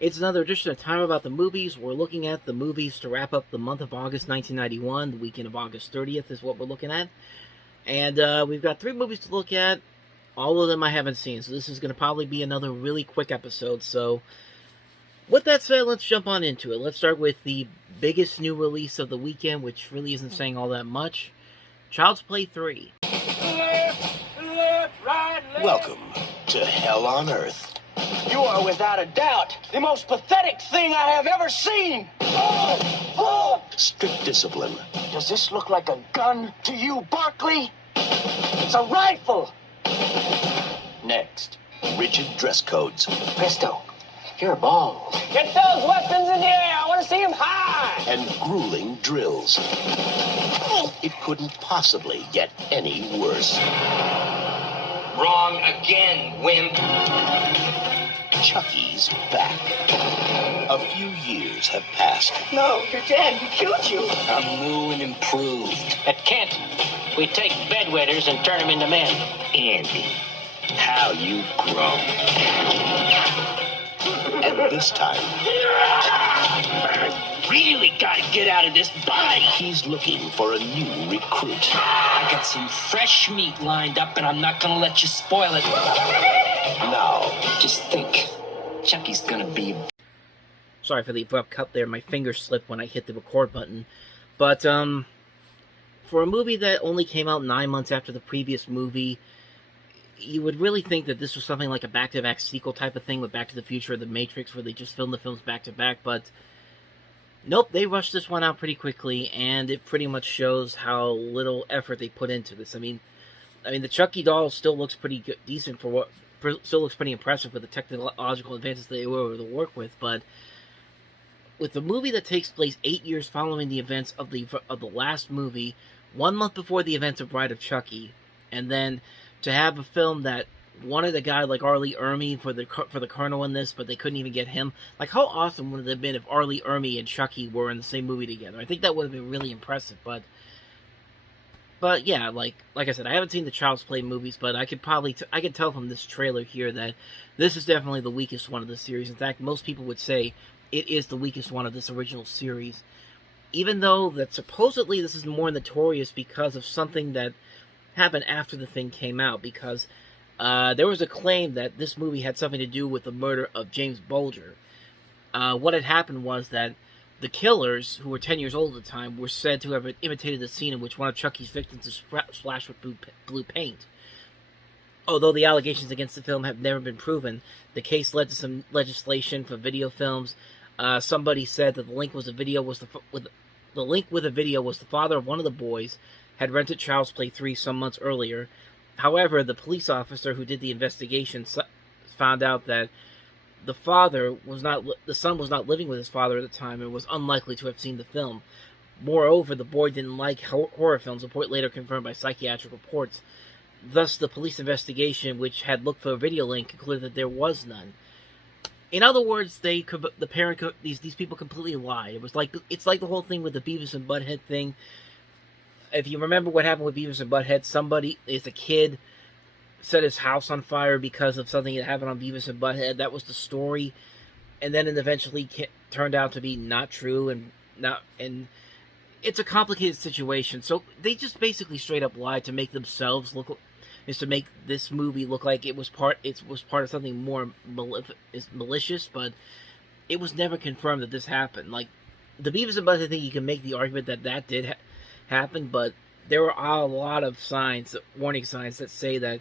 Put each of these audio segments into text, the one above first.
It's another edition of Time About the Movies. We're looking at the movies to wrap up the month of August 1991. The weekend of August 30th is what we're looking at. And we've got 3 movies to look at. All of them I haven't seen, so this is going to probably be another really quick episode. So, with that said, let's jump on into it. Let's start with the biggest new release of the weekend, which really isn't saying all that much. Child's Play 3. Left, right, left. Welcome to Hell on Earth. You are without a doubt the most pathetic thing I have ever seen. Strict discipline. Does this look like a gun to you, Barkley? It's a rifle. Next. Rigid dress codes. Presto, you're bald. Get those weapons in the air. I want to see them high. And grueling drills. It couldn't possibly get any worse. Wrong again, wimp. Chucky's back. A few years have passed. No, you're dead. He killed you. I'm new and improved. At Kent, we take bedwetters and turn them into men. Andy, how you've grown. And this time, I really gotta get out of this body. he's looking for a new recruit. I got some fresh meat lined up, and I'm not gonna let you spoil it. Now, Just think, Chucky's gonna be... Sorry for the abrupt cut there. My finger slipped when I hit the record button. But, for a movie that only came out 9 months after the previous movie, you would really think that this was something like a back-to-back sequel type of thing with Back to the Future or The Matrix, where they just filmed the films back-to-back, but nope, they rushed this one out pretty quickly, and it pretty much shows how little effort they put into this. I mean, the Chucky doll still looks pretty good, decent for what... still looks pretty impressive with the technological advances they were able to work with, but with the movie that takes place 8 years following the events of the last movie, 1 month before the events of Bride of Chucky, and then to have a film that wanted a guy like Arlie Ermey for the Colonel in this, but they couldn't even get him. Like, how awesome would it have been if Arlie Ermey and Chucky were in the same movie together? I think that would have been really impressive, but yeah, like I said, I haven't seen the Child's Play movies, but I could tell from this trailer here that this is definitely the weakest one of the series. In fact, most people would say it is the weakest one of this original series. Even though that supposedly this is more notorious because of something that happened after the thing came out, because there was a claim that this movie had something to do with the murder of James Bulger. What had happened was that the killers, who were 10 years old at the time, were said to have imitated the scene in which one of Chucky's victims is splashed with blue paint. Although the allegations against the film have never been proven, the case led to some legislation for video films. Somebody said that the link with a video was the father of one of the boys had rented Child's Play 3 some months earlier. However, the police officer who did the investigation found out that the son was not living with his father at the time and was unlikely to have seen the film. Moreover, the boy didn't like horror films, a point later confirmed by psychiatric reports. Thus, the police investigation, which had looked for a video link, concluded that there was none. In other words, these people completely lied. It's like the whole thing with the Beavis and Butthead thing. If you remember what happened with Beavis and Butthead, a kid, set his house on fire because of something that happened on Beavis and Butthead. That was the story, and then it eventually turned out to be not true, and it's a complicated situation. So they just basically straight up lied to make themselves to make this movie look like it was part of something more malicious, but it was never confirmed that this happened. Like the Beavis and Butthead thing, you can make the argument that did happen, but there are a lot of warning signs that say that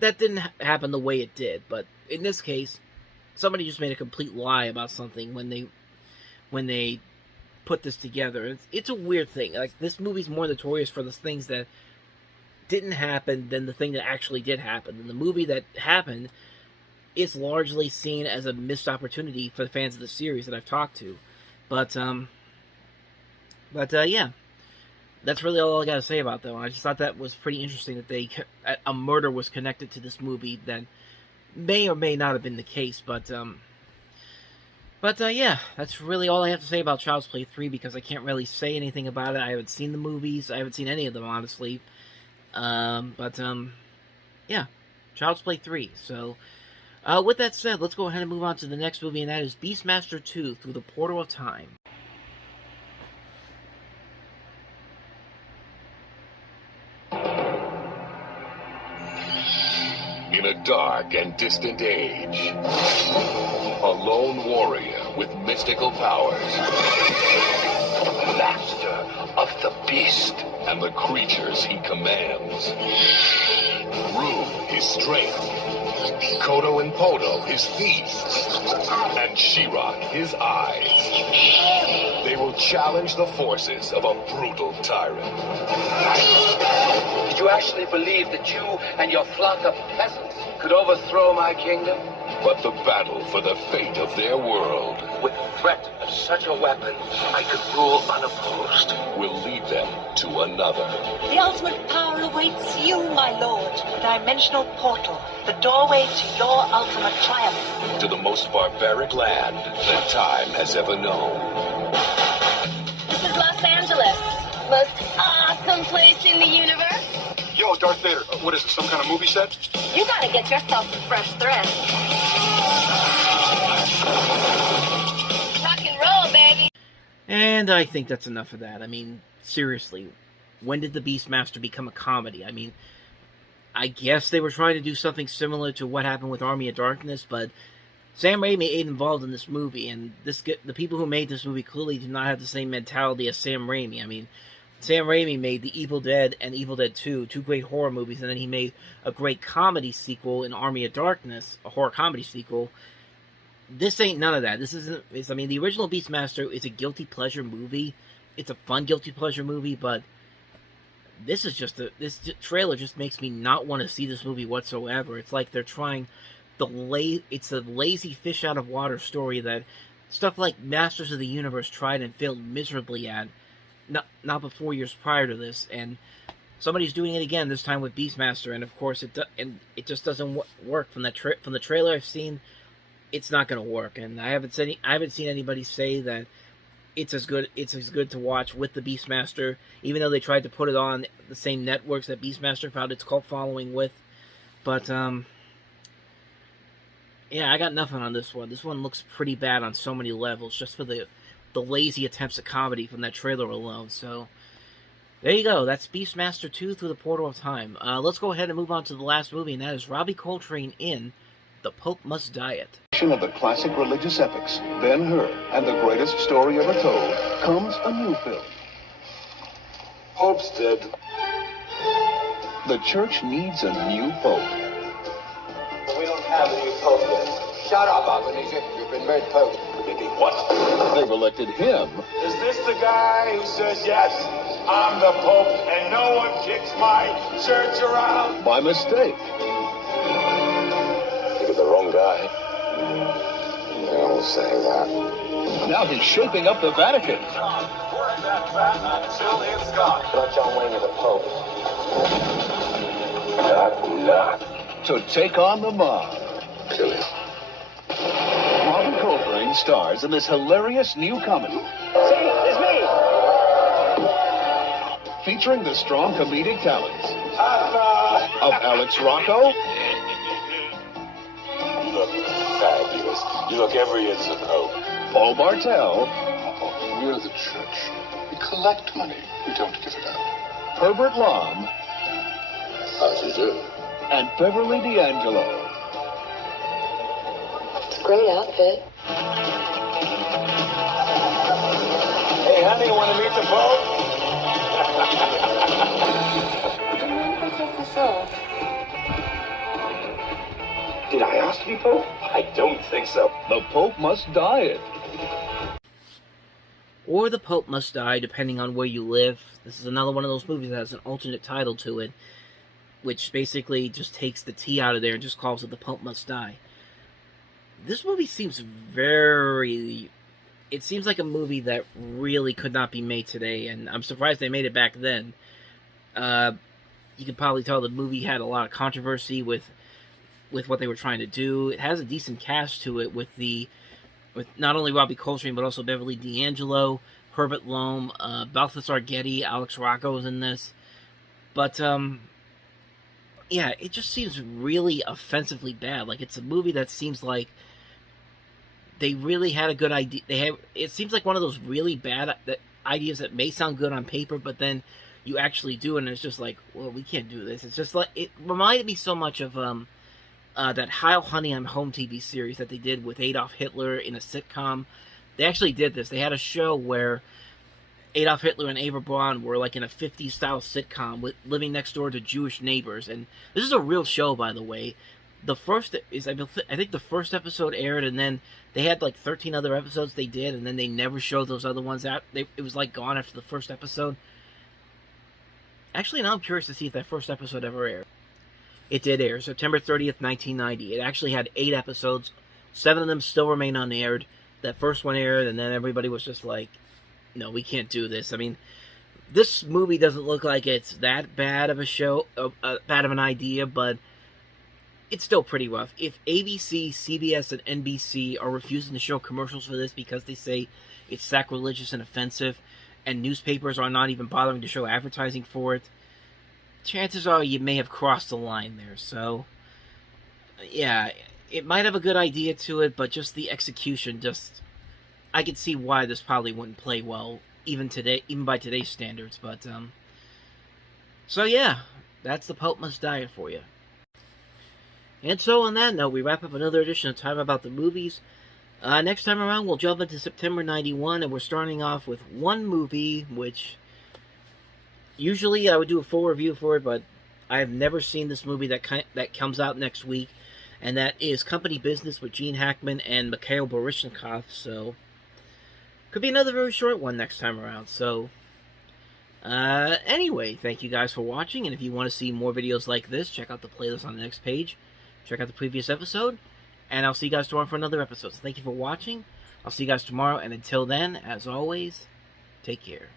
didn't happen the way it did. But in this case, somebody just made a complete lie about something when they put this together. It's a weird thing. Like, this movie's more notorious for the things that didn't happen than the thing that actually did happen. And the movie that happened is largely seen as a missed opportunity for the fans of the series that I've talked to. But yeah. That's really all I got to say about that one. I just thought that was pretty interesting that a murder was connected to this movie that may or may not have been the case. But yeah, that's really all I have to say about Child's Play 3, because I can't really say anything about it. I haven't seen the movies. I haven't seen any of them, honestly. Yeah, Child's Play 3. So, With that said, let's go ahead and move on to the next movie, and that is Beastmaster 2, Through the Portal of Time. In a dark and distant age, a lone warrior with mystical powers, master of the beast and the creatures he commands. Rue, his strength, Kodo and Podo, his feet, and She-Ra, his eyes. They will challenge the forces of a brutal tyrant. Did you actually believe that you and your flock of peasants could overthrow my kingdom? But the battle for the fate of their world With the threat of such a weapon, I could rule unopposed. will lead them to another. The ultimate power awaits you, my lord. A dimensional portal, the doorway to your ultimate triumph. To the most barbaric land that time has ever known. This is Los Angeles. Most awesome place in the universe. Yo, Darth Vader, what is this, some kind of movie set? You gotta get yourself some fresh thread. Rock and roll, baby. And I think that's enough of that. I mean, seriously, when did the Beastmaster become a comedy? I mean, I guess they were trying to do something similar to what happened with Army of Darkness, but Sam Raimi ain't involved in this movie, and the people who made this movie clearly do not have the same mentality as Sam Raimi. I mean, Sam Raimi made The Evil Dead and Evil Dead 2, two great horror movies, and then he made a great comedy sequel in Army of Darkness, a horror comedy sequel. This ain't none of that. This isn't. I mean, the original Beastmaster is a guilty pleasure movie. It's a fun guilty pleasure movie, but this trailer just makes me not want to see this movie whatsoever. It's like they're trying it's a lazy fish out of water story that stuff like Masters of the Universe tried and failed miserably at. Not but 4 years prior to this, and somebody's doing it again this time with Beastmaster, and of course it just doesn't work. From the trailer I've seen, it's not going to work, and I haven't seen anybody say that it's as good to watch with the Beastmaster, even though they tried to put it on the same networks that Beastmaster found its cult following with. But yeah, I got nothing on this one. This one looks pretty bad on so many levels, just for the lazy attempts at comedy from that trailer alone. So there you go. That's Beastmaster 2 Through the Portal of Time. Let's go ahead and move on to the last movie, and that is Robbie Coltrane in The Pope Must Diet. Of the classic religious epics, Ben-Hur, and the greatest story ever told, comes a new film. Pope's dead. The church needs a new pope. We don't have a new pope yet. Shut up, Albanese. You've been made pope. Maybe what? They've elected him. Is this the guy who says, yes, I'm the Pope, and no one kicks my church around? By mistake. You're the wrong guy. They all say that. Now he's shaping up the Vatican. Until it's gone. Not John Wayne as a pope. Not. To take on the mob. Kill him. Robbie Coltrane stars in this hilarious new comedy. See, it's me. Featuring the strong comedic talents of Alex Rocco. You look fabulous. You look every inch of Pope. Paul Bartel. We're the church. We collect money. We don't give it out. Herbert Lom. How do you do? And Beverly D'Angelo. It's a great outfit. Hey, honey, you want to meet the Pope? Did I ask to be Pope? I don't think so. The Pope Must Diet. Or The Pope Must Die, depending on where you live. This is another one of those movies that has an alternate title to it, which basically just takes the T out of there and just calls it The Pope Must Die. This movie seems it seems like a movie that really could not be made today, and I'm surprised they made it back then. You can probably tell the movie had a lot of controversy with what they were trying to do. It has a decent cast to it with not only Robbie Coltrane, but also Beverly D'Angelo, Herbert Lom, Balthazar Getty, Alex Rocco is in this. But, yeah, it just seems really offensively bad. Like, it's a movie that seems like they really had a good idea. It seems like one of those really bad ideas that may sound good on paper, but then you actually do, and it's just like, well, we can't do this. It's just like, it reminded me so much of that Heil Honey, I'm Home TV series that they did with Adolf Hitler in a sitcom. They actually did this. They had a show where Adolf Hitler and Eva Braun were like in a 50s style sitcom with living next door to Jewish neighbors. And this is a real show, by the way. The first is, I think the first episode aired, and then they had like 13 other episodes they did, and then they never showed those other ones out. It was like gone after the first episode. Actually, now I'm curious to see if that first episode ever aired. It did air, September 30th, 1990. It actually had 8 episodes. 7 of them still remain unaired. That first one aired, and then everybody was just like, no, we can't do this. I mean, this movie doesn't look like it's that bad of a show, bad of an idea, but it's still pretty rough. If ABC, CBS, and NBC are refusing to show commercials for this because they say it's sacrilegious and offensive, and newspapers are not even bothering to show advertising for it, chances are you may have crossed the line there. So, yeah, it might have a good idea to it, but just the execution, I could see why this probably wouldn't play well, even by today's standards. But, so yeah, that's The Pope Must Die for you. And so on that note, we wrap up another edition of Time About the Movies. Next time around, we'll jump into September 91, and we're starting off with one movie, which usually I would do a full review for it, but I have never seen this movie that comes out next week, and that is Company Business with Gene Hackman and Mikhail Baryshnikov. So could be another very short one next time around. So, anyway, thank you guys for watching, and if you want to see more videos like this, check out the playlist on the next page. Check out the previous episode, and I'll see you guys tomorrow for another episode. So thank you for watching. I'll see you guys tomorrow, and until then, as always, take care.